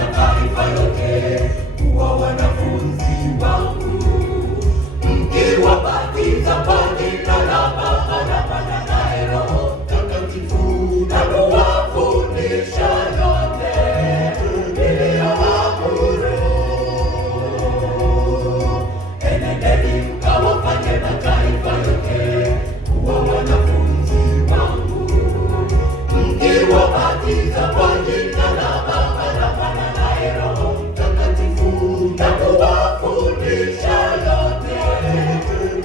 mataifa yote kuwa wanafunzi wangu, mkiwabatiza kwa jina la Baba na Mwana na Roho Mtakatifu, na kuwafundisha yote niliyowaamuru. Enendeni mkawafanye mataifa yote kuwa wanafunzi wangu, mkiwabatiza kwa jina la Baba na Mwana na Roho Mtakatifu, na kuwafundisha yote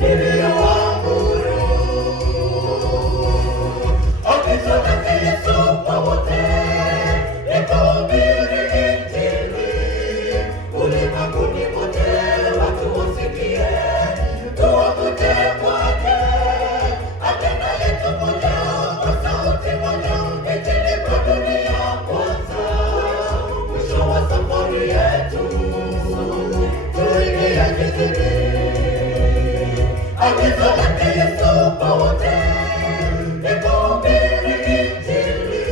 niliyowaamuru. Agizo lake Yesu kwa wote ni kuhubiri Injili ulimwenguni kote, watu wasikie, tuwavute kwake. Agenda yetu moja, kwa sauti moja, Injili kwa dunia kwanza. Mwisho wa safari yetu tuingie jijini. Agizo lake Yesu kwa wote ni kuhubiri Injili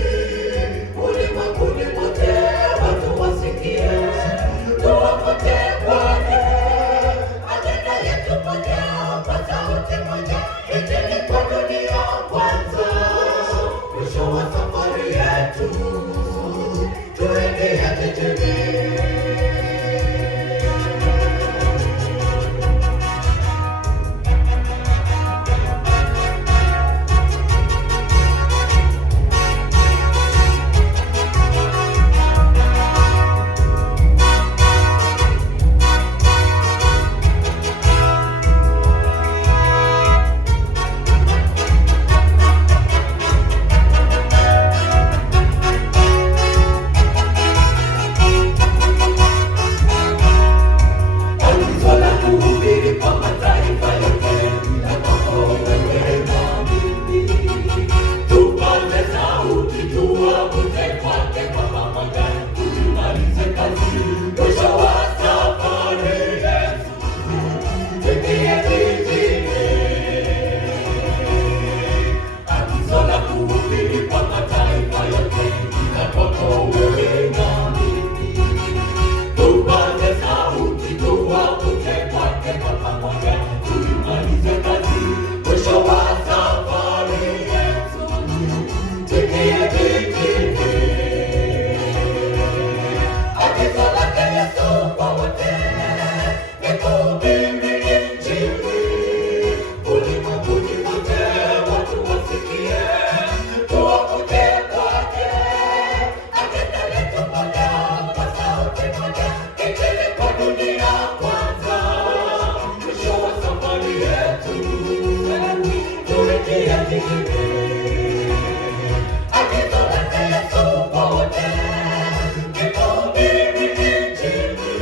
ulimwenguni kote, watu wasikie, tuwavute kwake. Agenda yetu moja, kwa sauti moja, Injili kwa dunia kwanza. Mwisho wa safari yetu tuingie jijini. Agizo la kuhubiri kwa mataifa yote, kila kwako wewe na mimi. Tupaze sauti, tuwavute kwake kwa pamoja, tuimalize kazi. Mwisho wa safari yetu tuingie jijini. Agizo la kuhubiri kwa mataifa yote, kila kwako wewe na mimi. Tupaze sauti, tuwavute kwake kwa pamoja, tuimalize kazi. Mwisho wa safari yetu tuingie jijini. Agizo lake Yesu kwa wote ni kuhubiri Injili ulimwenguni kote, watu wasikie, tuwavute kwake. Agenda yetu moja, kwa sauti moja, Injili kwa dunia kwanza. Mwisho wa safari yetu tuingie jijini. Agizo lake Yesu kwa wote ni kuhubiri Injili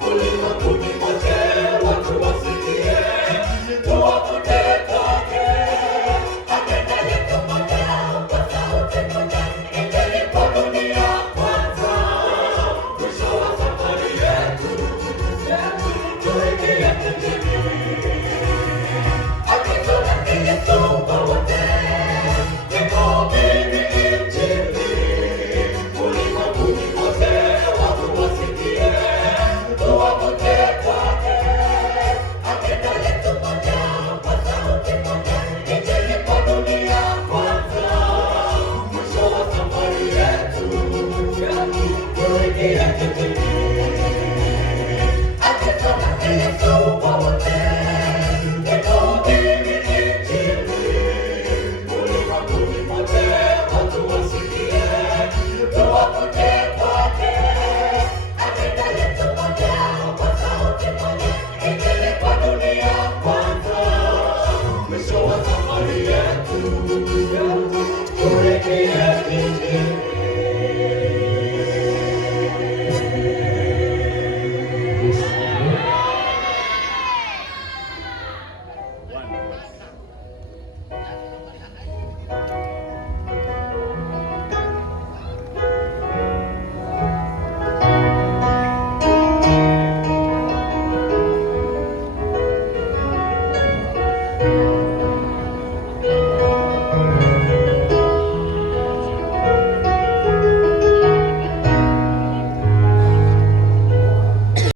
ulimwenguni kote, watu wasikie, tuwavute kwake. Agenda yetu moja, kwa sauti moja, Injili kwa dunia kwanza. Mwisho wa safari yetu tuingie jijini. Agizo lake Yesu kwa wote ni kuhubiri Injili ulimwenguni kote, watu wasikie, tuwavute kwake. Agenda yetu moja, kwa sauti moja, Injili kwa dunia kwanza. Mwisho wa safari yetu tuingie jijini.